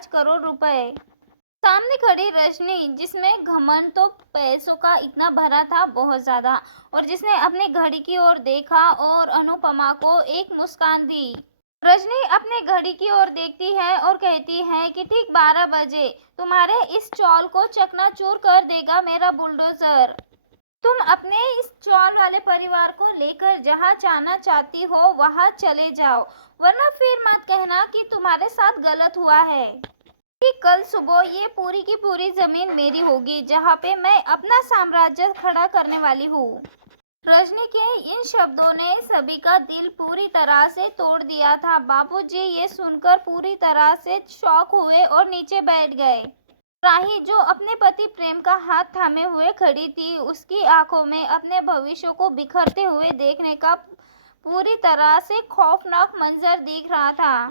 5 करोड़ रुपए। सामने खड़ी रजनी, जिसमें घमंड तो पैसों का इतना भरा था, बहुत ज्यादा, और जिसने अपनी घड़ी की ओर देखा और अनुपमा को एक मुस्कान दी। रजनी अपने घड़ी की ओर देखती है और कहती है कि ठीक 12 बजे तुम्हारे इस चौल को चकनाचूर कर देगा मेरा बुलडोजर। तुम अपने इस चौल वाले परिवार को लेकर जहाँ जाना चाहती हो वहाँ चले जाओ, वरना फिर मत कहना कि तुम्हारे साथ गलत हुआ है। कि कल सुबह ये पूरी की पूरी जमीन मेरी होगी, जहाँ पे मैं अपना साम्राज्य खड़ा करने वाली हूँ। रजनी के इन शब्दों ने सभी का दिल पूरी तरह से तोड़ दिया था। बाबूजी ये सुनकर पूरी तरह से शॉक हुए और नीचे बैठ गए। राही, जो अपने पति प्रेम का हाथ थामे हुए खड़ी थी, उसकी आंखों में अपने भविष्य को बिखरते हुए देखने का पूरी तरह से खौफनाक मंजर दिख रहा था।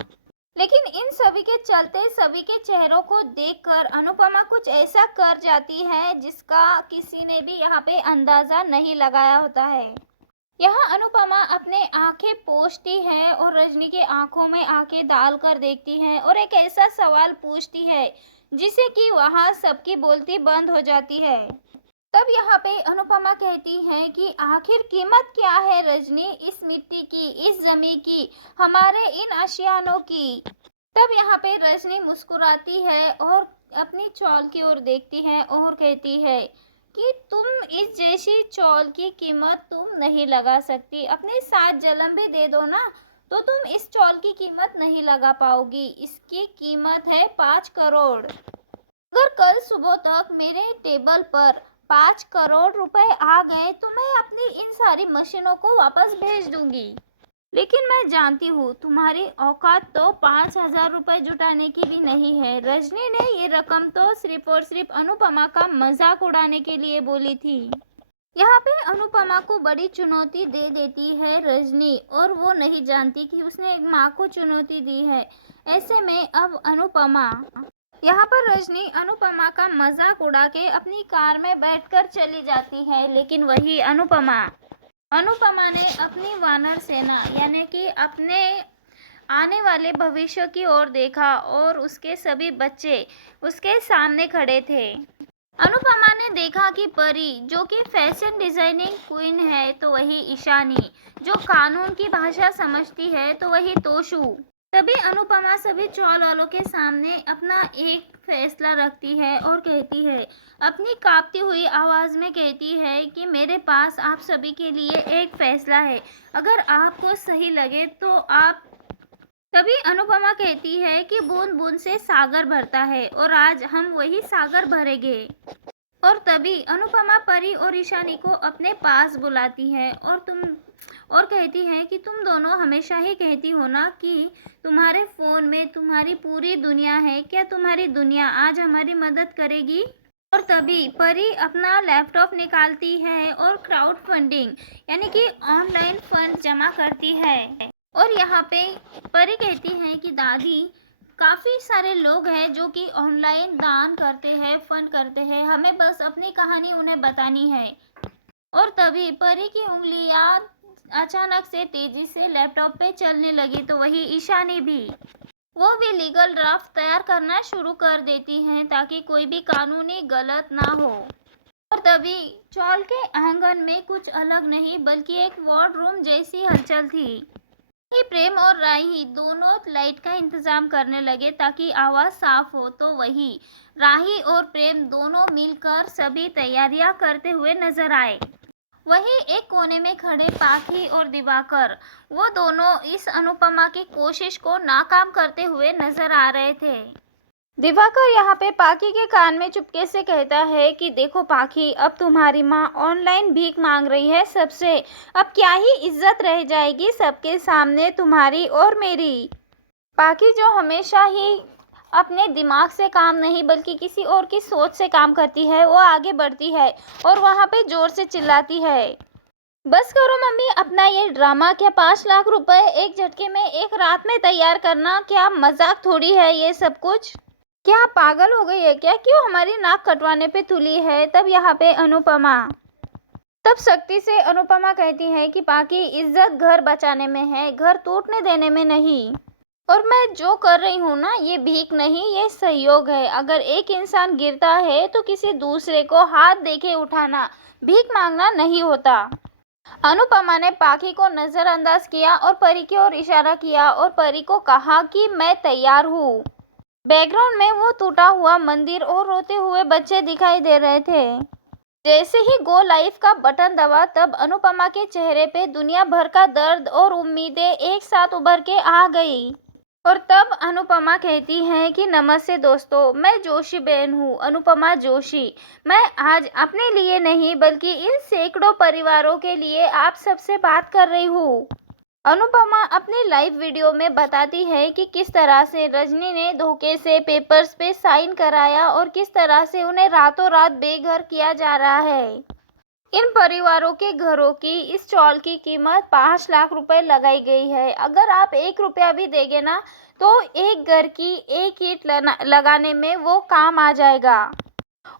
लेकिन इन सभी के चलते सभी के चेहरों को देखकर अनुपमा कुछ ऐसा कर जाती है जिसका किसी ने भी यहाँ पे अंदाजा नहीं लगाया होता है। यहाँ अनुपमा अपने आंखें पोंछती है और रजनी के आंखों में आंखें डालकर देखती है और एक ऐसा सवाल पूछती है जिसे कि वहाँ सबकी बोलती बंद हो जाती है। तब यहाँ पे अनुपमा कहती है कि आखिर कीमत क्या है रजनी, इस मिट्टी की, इस जमी की, हमारे इन आशियानों की। तब यहाँ पे रजनी मुस्कुराती है और अपनी चौल की ओर देखती है और कहती है कि तुम इस जैसी चौल की कीमत तुम नहीं लगा सकती। अपने 7 जन्म भी दे दो ना, तो तुम इस चौल की कीमत नहीं लगा पाओगी। इसकी कीमत है 5 करोड़। अगर कल सुबह तक मेरे टेबल पर 5 करोड़ रुपए आ गए तो मैं अपनी इन सारी मशीनों को वापस भेज दूंगी। लेकिन मैं जानती हूँ तुम्हारी औकात तो 5,000 रुपए जुटाने की भी नहीं है। रजनी ने ये रकम तो सिर्फ और सिर्फ अनुपमा का मजाक उड़ाने के लिए बोली थी। यहाँ पे अनुपमा को बड़ी चुनौती दे देती है रजनी, और वो नहीं जानती कि उसने एक माँ को चुनौती दी है। ऐसे में अब अनुपमा, यहाँ पर रजनी अनुपमा का मजाक उड़ा के अपनी कार में बैठकर चली जाती है। लेकिन वही अनुपमा ने अपनी वानर सेना यानी कि अपने आने वाले भविष्य की ओर देखा और उसके सभी बच्चे उसके सामने खड़े थे। अनुपमा ने देखा कि परी, जो कि फैशन डिजाइनिंग क्वीन है, तो वही ईशानी, जो कानून की भाषा समझती है, तो वही तोशु। तभी अनुपमा सभी चौल वालों के सामने अपना एक फैसला रखती है और कहती है, अपनी कांपती हुई आवाज में कहती है कि मेरे पास आप सभी के लिए एक फैसला है, अगर आपको सही लगे तो आप। तभी अनुपमा कहती है कि बूंद बूंद से सागर भरता है और आज हम वही सागर भरेंगे। और तभी अनुपमा परी और ईशानी को अपने पास बुलाती है और कहती है कि तुम दोनों हमेशा ही कहती हो ना कि तुम्हारे फ़ोन में तुम्हारी पूरी दुनिया है, क्या तुम्हारी दुनिया आज हमारी मदद करेगी? और तभी परी अपना लैपटॉप निकालती है और क्राउड फंडिंग यानी कि ऑनलाइन फंड जमा करती है। और यहाँ पे परी कहती है कि दादी, काफ़ी सारे लोग हैं जो कि ऑनलाइन दान करते हैं, फंड करते हैं, हमें बस अपनी कहानी उन्हें बतानी है। और तभी परी की उंगलियां अचानक से तेजी से लैपटॉप पे चलने लगी, तो वही ईशानी भी, वो भी लीगल ड्राफ्ट तैयार करना शुरू कर देती हैं ताकि कोई भी कानूनी गलत ना हो। और तभी चौल के आंगन में कुछ अलग नहीं बल्कि एक वार्ड रूम जैसी हलचल थी। प्रेम और राही दोनों लाइट का इंतजाम करने लगे ताकि आवाज साफ हो, तो वही राही और प्रेम दोनों मिलकर सभी तैयारियां करते हुए नजर आए। वहीं एक कोने में खड़े पाखी और दिवाकर, वो दोनों इस अनुपमा की कोशिश को नाकाम करते हुए नजर आ रहे थे। दिवाकर यहाँ पे पाखी के कान में चुपके से कहता है कि देखो पाखी, अब तुम्हारी माँ ऑनलाइन भीख मांग रही है सबसे, अब क्या ही इज्जत रह जाएगी सबके सामने तुम्हारी और मेरी। पाखी, जो हमेशा ही अपने दिमाग से काम नहीं बल्कि किसी और की सोच से काम करती है, वो आगे बढ़ती है और वहाँ पे जोर से चिल्लाती है, बस करो मम्मी अपना ये ड्रामा। क्या 5 लाख रुपए एक झटके में एक रात में तैयार करना क्या मजाक थोड़ी है ये सब कुछ? क्या आप पागल हो गई है क्या? क्यों हमारी नाक कटवाने पे तुली है? तब यहाँ पे अनुपमा, तब सख्ती से अनुपमा कहती है कि बाकी इज्जत घर बचाने में है, घर टूटने देने में नहीं। और मैं जो कर रही हूँ ना, ये भीख नहीं, ये सहयोग है। अगर एक इंसान गिरता है तो किसी दूसरे को हाथ देके उठाना भीख मांगना नहीं होता। अनुपमा ने पाखी को नजरअंदाज किया और परी की ओर इशारा किया और परी को कहा कि मैं तैयार हूँ। बैकग्राउंड में वो टूटा हुआ मंदिर और रोते हुए बच्चे दिखाई दे रहे थे। जैसे ही गो लाइव का बटन दबा, तब अनुपमा के चेहरे पे दुनिया भर का दर्द और उम्मीदें एक साथ उभर के आ गई। और तब अनुपमा कहती है कि नमस्ते दोस्तों, मैं जोशी बहन हूँ, अनुपमा जोशी। मैं आज अपने लिए नहीं बल्कि इन सैकड़ों परिवारों के लिए आप सबसे बात कर रही हूँ। अनुपमा अपनी लाइव वीडियो में बताती है कि किस तरह से रजनी ने धोखे से पेपर्स पे साइन कराया और किस तरह से उन्हें रातों रात बेघर किया जा रहा है। इन परिवारों के घरों की इस चॉल की कीमत 5 लाख रुपए लगाई गई है। अगर आप 1 रुपया भी देंगे ना, तो एक घर की एक ईंट लगाने में वो काम आ जाएगा।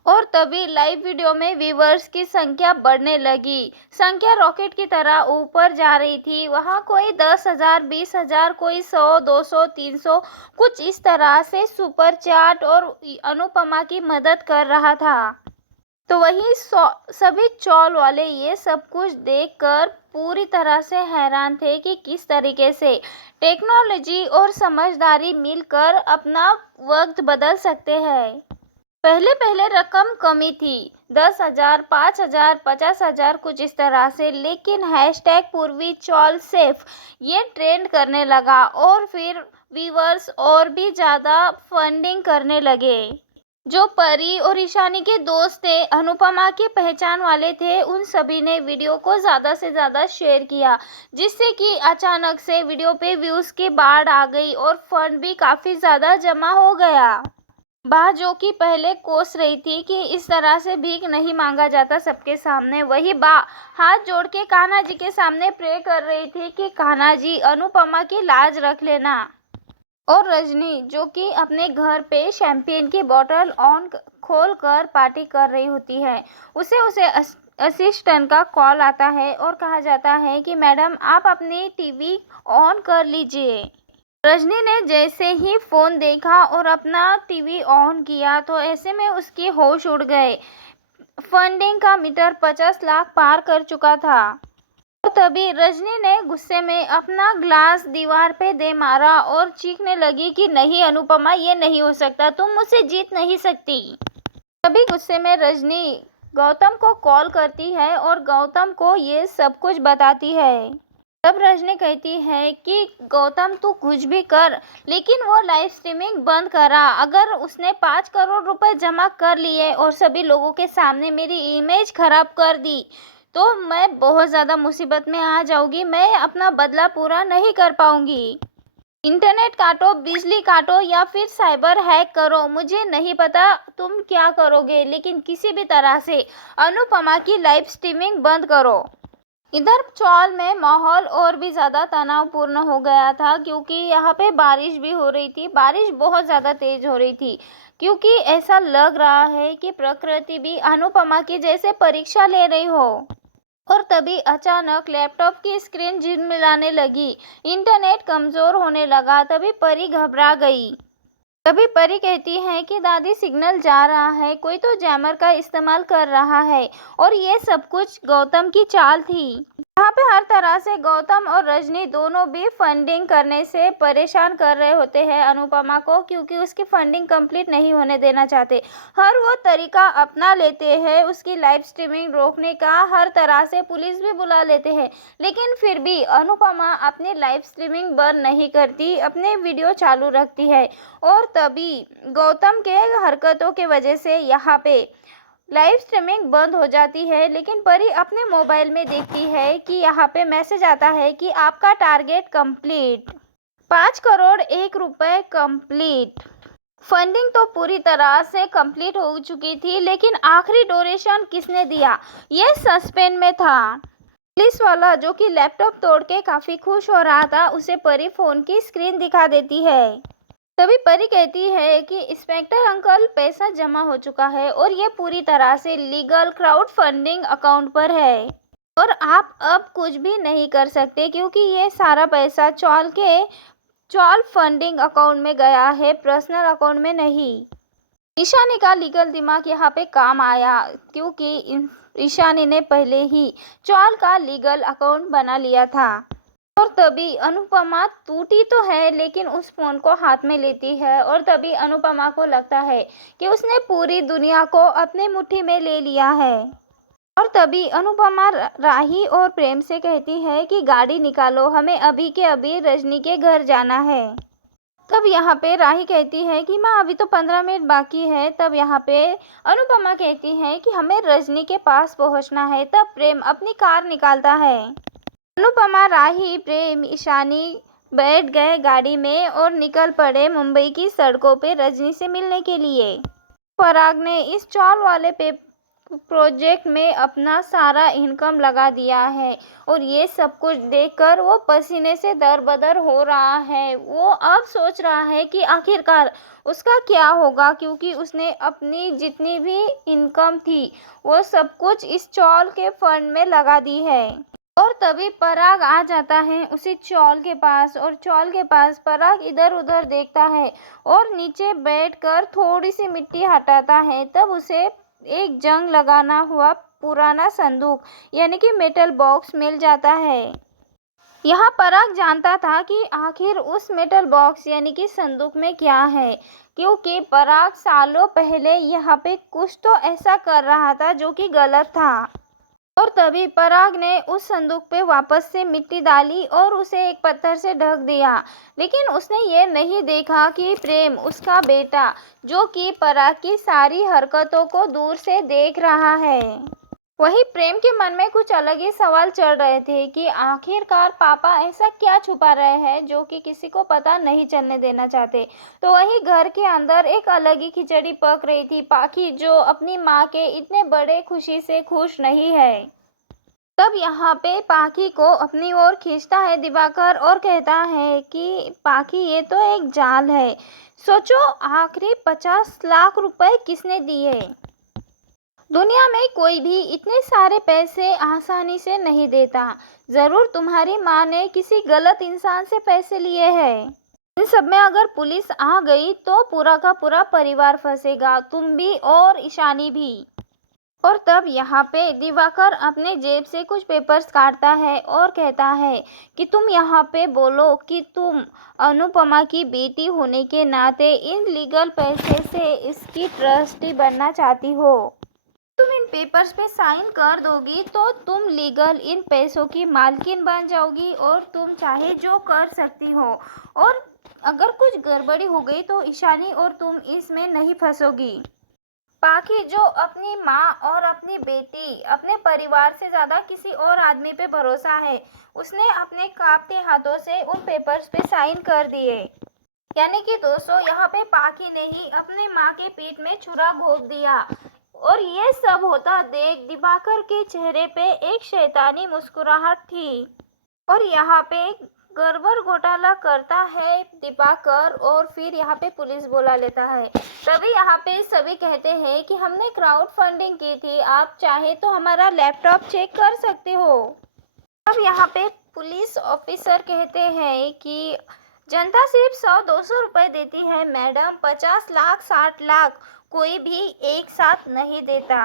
और तभी लाइव वीडियो में व्यूवर्स की संख्या बढ़ने लगी। संख्या रॉकेट की तरह ऊपर जा रही थी। वहाँ कोई 10,000, 20,000, कोई 100, 200, 300, कुछ इस तरह से सुपर चैट और अनुपमा की मदद कर रहा था। तो वही सभी चॉल वाले ये सब कुछ देखकर पूरी तरह से हैरान थे कि किस तरीके से टेक्नोलॉजी और समझदारी मिलकर अपना वक्त बदल सकते हैं। पहले पहले रकम कमी थी, 10,000, 5,000, 50,000, कुछ इस तरह से, लेकिन हैशटैग पूर्वी चॉल सेफ ये ट्रेंड करने लगा और फिर व्यूअर्स और भी ज़्यादा फंडिंग करने लगे। जो परी और ईशानी के दोस्त थे, अनुपमा के पहचान वाले थे, उन सभी ने वीडियो को ज़्यादा से ज़्यादा शेयर किया, जिससे कि अचानक से वीडियो पे व्यूज़ की बाढ़ आ गई और फंड भी काफ़ी ज़्यादा जमा हो गया। बा जो कि पहले कोस रही थी कि इस तरह से भीख नहीं मांगा जाता सबके सामने, वही बा हाथ जोड़ के कान्हा जी के सामने प्रे कर रही थी कि कान्हा जी अनुपमा की लाज रख लेना। और रजनी जो कि अपने घर पे शैंपेन की बोतल खोल कर पार्टी कर रही होती है, उसे असिस्टेंट का कॉल आता है और कहा जाता है कि मैडम आप अपनी टीवी ऑन कर लीजिए। रजनी ने जैसे ही फ़ोन देखा और अपना टीवी ऑन किया तो ऐसे में उसकी होश उड़ गए। फंडिंग का मीटर 50 लाख पार कर चुका था। तो तभी रजनी ने गुस्से में अपना ग्लास दीवार पे दे मारा और चीखने लगी कि नहीं अनुपमा, ये नहीं हो सकता, तुम मुझसे जीत नहीं सकती। तभी गुस्से में रजनी गौतम को कॉल करती है और गौतम को ये सब कुछ बताती है। तब रजनी कहती है कि गौतम तू कुछ भी कर, लेकिन वो लाइव स्ट्रीमिंग बंद करा। अगर उसने 5 करोड़ रुपए जमा कर लिए और सभी लोगों के सामने मेरी इमेज खराब कर दी, तो मैं बहुत ज़्यादा मुसीबत में आ जाऊंगी। मैं अपना बदला पूरा नहीं कर पाऊंगी। इंटरनेट काटो, बिजली काटो या फिर साइबर हैक करो, मुझे नहीं पता तुम क्या करोगे, लेकिन किसी भी तरह से अनुपमा की लाइव स्ट्रीमिंग बंद करो। इधर चौल में माहौल और भी ज़्यादा तनावपूर्ण हो गया था, क्योंकि यहाँ पे बारिश भी हो रही थी। बारिश बहुत ज़्यादा तेज़ हो रही थी, क्योंकि ऐसा लग रहा है कि प्रकृति भी अनुपमा की जैसे परीक्षा ले रही हो। और तभी अचानक लैपटॉप की स्क्रीन झिलमिलाने लगी, इंटरनेट कमज़ोर होने लगा। तभी परी घबरा गई। तभी परी कहती है कि दादी सिग्नल जा रहा है, कोई तो जैमर का इस्तेमाल कर रहा है। और ये सब कुछ गौतम की चाल थी। यहाँ पे हर तरह से गौतम और रजनी दोनों भी फंडिंग करने से परेशान कर रहे होते हैं अनुपमा को, क्योंकि उसकी फंडिंग कंप्लीट नहीं होने देना चाहते। हर वो तरीका अपना लेते हैं उसकी लाइव स्ट्रीमिंग रोकने का, हर तरह से पुलिस भी बुला लेते हैं, लेकिन फिर भी अनुपमा अपनी लाइव स्ट्रीमिंग बंद नहीं करती, अपने वीडियो चालू रखती है। और तभी गौतम के हरकतों के वजह से यहाँ पे लाइव स्ट्रीमिंग बंद हो जाती है। लेकिन परी अपने मोबाइल में देखती है कि यहाँ पे मैसेज आता है कि आपका टारगेट कंप्लीट, 5 करोड़ 1 रुपए कंप्लीट। फंडिंग तो पूरी तरह से कंप्लीट हो चुकी थी, लेकिन आखिरी डोनेशन किसने दिया ये सस्पेंस में था। पुलिस वाला जो कि लैपटॉप तोड़ के काफ़ी खुश हो रहा था, उसे परी फ़ोन की स्क्रीन दिखा देती है। तभी परी कहती है कि इंस्पेक्टर अंकल, पैसा जमा हो चुका है और ये पूरी तरह से लीगल क्राउड फंडिंग अकाउंट पर है और आप अब कुछ भी नहीं कर सकते, क्योंकि ये सारा पैसा चॉल के चॉल फंडिंग अकाउंट में गया है, पर्सनल अकाउंट में नहीं। ईशानी का लीगल दिमाग यहाँ पे काम आया, क्योंकि ईशानी ने पहले ही चॉल का लीगल अकाउंट बना लिया था। और तभी अनुपमा टूटी तो है, लेकिन उस फोन को हाथ में लेती है और तभी अनुपमा को लगता है कि उसने पूरी दुनिया को अपने मुट्ठी में ले लिया है। और तभी अनुपमा राही और प्रेम से कहती है कि गाड़ी निकालो, हमें अभी के अभी रजनी के घर जाना है। तब यहाँ पे राही कहती है कि माँ अभी तो 15 मिनट बाकी है। तब यहाँ पे अनुपमा कहती है कि हमें रजनी के पास पहुँचना है। तब प्रेम अपनी कार निकालता है। अनुपमा, राही, प्रेम, ईशानी बैठ गए गाड़ी में और निकल पड़े मुंबई की सड़कों पे रजनी से मिलने के लिए। पराग ने इस चॉल वाले प्रोजेक्ट में अपना सारा इनकम लगा दिया है और ये सब कुछ देखकर वो पसीने से दरबदर हो रहा है। वो अब सोच रहा है कि आखिरकार उसका क्या होगा, क्योंकि उसने अपनी जितनी भी इनकम थी वो सब कुछ इस चॉल के फंड में लगा दी है। और तभी पराग आ जाता है उसी चॉल के पास, और चॉल के पास पराग इधर उधर देखता है और नीचे बैठकर थोड़ी सी मिट्टी हटाता है। तब उसे एक जंग लगाना हुआ पुराना संदूक यानी कि मेटल बॉक्स मिल जाता है। यहाँ पराग जानता था कि आखिर उस मेटल बॉक्स यानी कि संदूक में क्या है, क्योंकि पराग सालों पहले यहाँ पे कुछ तो ऐसा कर रहा था जो कि गलत था। और तभी पराग ने उस संदूक पे वापस से मिट्टी डाली और उसे एक पत्थर से ढक दिया। लेकिन उसने ये नहीं देखा कि प्रेम, उसका बेटा, जो कि पराग की सारी हरकतों को दूर से देख रहा है। वही प्रेम के मन में कुछ अलग ही सवाल चल रहे थे कि आखिरकार पापा ऐसा क्या छुपा रहे हैं जो कि किसी को पता नहीं चलने देना चाहते। तो वही घर के अंदर एक अलग ही खिचड़ी पक रही थी। पाखी, जो अपनी माँ के इतने बड़े खुशी से खुश नहीं है। तब यहाँ पे पाखी को अपनी ओर खींचता है दिवाकर और कहता है कि पाखी, ये तो एक जाल है। सोचो, आखिरी 50 लाख रुपए किसने दिए। दुनिया में कोई भी इतने सारे पैसे आसानी से नहीं देता। जरूर तुम्हारी माँ ने किसी गलत इंसान से पैसे लिए हैं। इन सब में अगर पुलिस आ गई तो पूरा का पूरा परिवार फंसेगा, तुम भी और ईशानी भी। और तब यहाँ पे दिवाकर अपने जेब से कुछ पेपर्स काटता है और कहता है कि तुम यहाँ पे बोलो कि तुम अनुपमा की बेटी होने के नाते इन लीगल पैसे से इसकी ट्रस्टी बनना चाहती हो। तुम इन पेपर्स पे साइन कर दोगी तो तुम लीगल इन पैसों की मालकिन बन जाओगी और तुम चाहे जो कर सकती हो। और अगर कुछ गड़बड़ी हो गई तो ईशानी और तुम इसमें नहीं फंसोगी। पाखी, जो अपनी माँ और अपनी बेटी, अपने परिवार से ज़्यादा किसी और आदमी पे भरोसा है, उसने अपने कांपते हाथों से उन पेपर्स पे साइन कर दिए। यानी कि दोस्तों, यहाँ पे पाखी ने ही अपने माँ के पेट में छुरा घोंप दिया। और ये सब होता देख दिवाकर के चेहरे पे एक शैतानी मुस्कुराहट थी। और यहाँ पे गड़बड़ घोटाला करता है दिवाकर और फिर यहाँ पे पुलिस बुला लेता है। तभी यहाँ पे सभी कहते हैं कि हमने क्राउड फंडिंग की थी, आप चाहे तो हमारा लैपटॉप चेक कर सकते हो। अब यहाँ पे पुलिस ऑफिसर कहते हैं कि जनता सिर्फ 100-200 रुपए देती है मैडम, 50 लाख 60 लाख कोई भी एक साथ नहीं देता,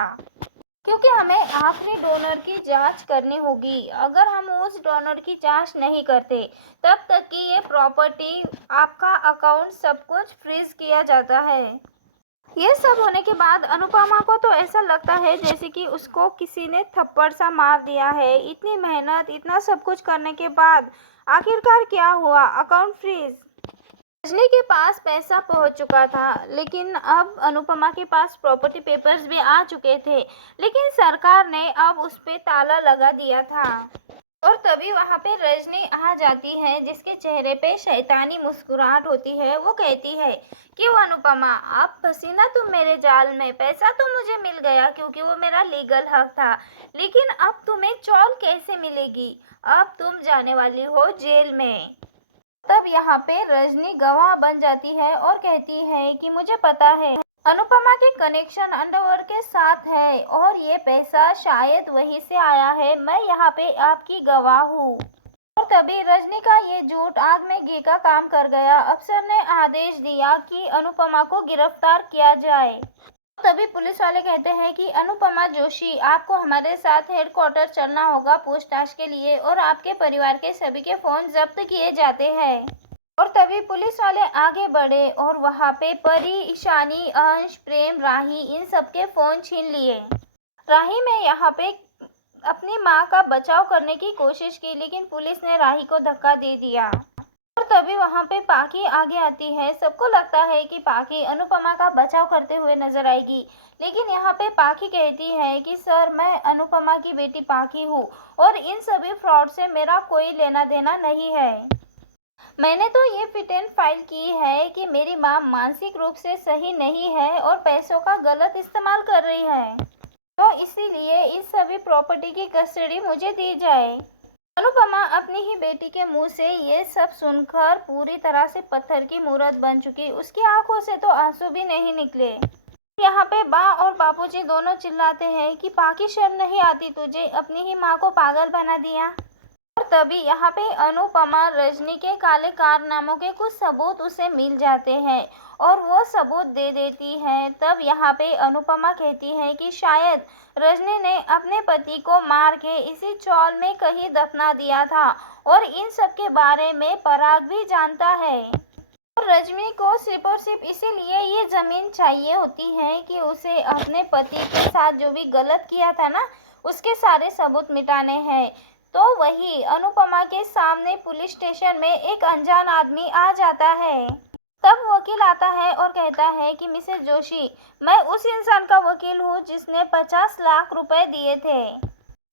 क्योंकि हमें आखिरी डोनर की जांच करनी होगी। अगर हम उस डोनर की जांच नहीं करते तब तक कि ये प्रॉपर्टी, आपका अकाउंट, सब कुछ फ्रीज किया जाता है। ये सब होने के बाद अनुपमा को तो ऐसा लगता है जैसे कि उसको किसी ने थप्पड़ सा मार दिया है। इतनी मेहनत, इतना सब कुछ करने के बाद आखिरकार क्या हुआ, अकाउंट फ्रीज। रजनी के पास पैसा पहुंच चुका था, लेकिन अब अनुपमा के पास प्रॉपर्टी पेपर्स भी आ चुके थे, लेकिन सरकार ने अब उस पे ताला लगा दिया था। और तभी वहाँ पे रजनी आ जाती है, जिसके चेहरे पे शैतानी मुस्कुराहट होती है। वो कहती है कि वो अनुपमा, आप फंसी ना तुम मेरे जाल में, पैसा तो मुझे मिल गया क्योंकि वो मेरा लीगल हक था, लेकिन अब तुम्हें चॉल कैसे मिलेगी, अब तुम जाने वाली हो जेल में। तब यहाँ पे रजनी गवाह बन जाती है और कहती है कि मुझे पता है अनुपमा के कनेक्शन अंडरवर्ल्ड के साथ है और ये पैसा शायद वहीं से आया है, मैं यहाँ पे आपकी गवाह हूँ। और तभी रजनी का ये झूठ आग में घी का काम कर गया। अफसर ने आदेश दिया कि अनुपमा को गिरफ्तार किया जाए। तभी पुलिस वाले कहते हैं कि अनुपमा जोशी, आपको हमारे साथ हेडक्वार्टर चलना होगा पूछताछ के लिए, और आपके परिवार के सभी के फोन जब्त किए जाते हैं। और तभी पुलिस वाले आगे बढ़े और वहां पे परी, ईशानी, अंश, प्रेम, राही, इन सबके फोन छीन लिए। राही में यहाँ पे अपनी माँ का बचाव करने की कोशिश की, लेकिन पुलिस ने राही को धक्का दे दिया। और तभी वहां पे पाखी आगे आती है। सबको लगता है कि पाखी अनुपमा का बचाव करते हुए नजर आएगी, लेकिन यहाँ पे पाखी कहती है कि सर, मैं अनुपमा की बेटी पाखी हूँ और इन सभी फ्रॉड से मेरा कोई लेना देना नहीं है। मैंने तो ये फिट एंड फाइल की है कि मेरी माँ मानसिक रूप से सही नहीं है और पैसों का गलत इस्तेमाल कर रही है, तो इसीलिए इस सभी प्रॉपर्टी की कस्टडी मुझे दी जाए। अनुपमा अपनी ही बेटी के मुंह से ये सब सुनकर पूरी तरह से पत्थर की मूरत बन चुकी। उसकी आंखों से तो आंसू भी नहीं निकले। यहाँ पे बा और बापूजी दोनों चिल्लाते हैं कि पाकी, शर्म नहीं आती तुझे, अपनी ही माँ को पागल बना दिया। और तभी यहाँ पे अनुपमा रजनी के काले कारनामों के कुछ सबूत उसे मिल जाते हैं और वो सबूत दे देती है। तब यहाँ पे अनुपमा कहती है कि शायद रजनी ने अपने पति को मार के इसी चौल में कहीं दफना दिया था और इन सब के बारे में पराग भी जानता है। और रजनी को सिर्फ और सिर्फ इसीलिए ये जमीन चाहिए होती है कि उसे अपने पति के साथ जो भी गलत किया था ना, उसके सारे सबूत मिटाने हैं। तो वही अनुपमा के सामने पुलिस स्टेशन में एक अनजान आदमी आ जाता है। तब वकील आता है और कहता है कि मिसेस जोशी, मैं उस इंसान का वकील हूँ जिसने 50 लाख रुपए दिए थे।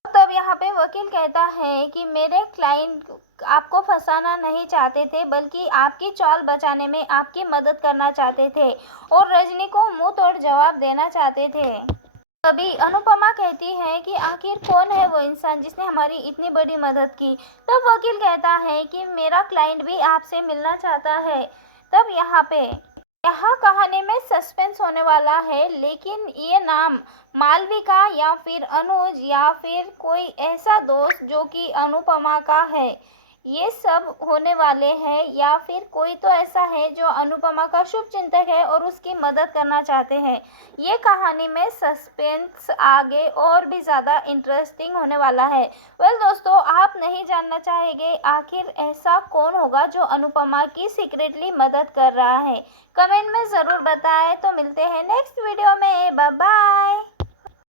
तब यहाँ पे वकील कहता है कि मेरे क्लाइंट आपको फंसाना नहीं चाहते थे, बल्कि आपकी चौल बचाने में आपकी मदद करना चाहते थे और रजनी को मुंह तोड़ जवाब देना चाहते थे। तभी अनुपमा कहती है कि आखिर कौन है वो इंसान जिसने हमारी इतनी बड़ी मदद की। तब वकील कहता है कि मेरा क्लाइंट भी आपसे मिलना चाहता है। तब यहाँ कहानी में सस्पेंस होने वाला है, लेकिन ये नाम मालविका या फिर अनुज या फिर कोई ऐसा दोस्त जो कि अनुपमा का है, ये सब होने वाले हैं, या फिर कोई तो ऐसा है जो अनुपमा का शुभ चिंतक है और उसकी मदद करना चाहते हैं। ये कहानी में सस्पेंस आगे और भी ज़्यादा इंटरेस्टिंग होने वाला है। वेल दोस्तों, आप नहीं जानना चाहेंगे आखिर ऐसा कौन होगा जो अनुपमा की सीक्रेटली मदद कर रहा है? कमेंट में ज़रूर बताएं। तो मिलते हैं नेक्स्ट वीडियो में। Bye bye.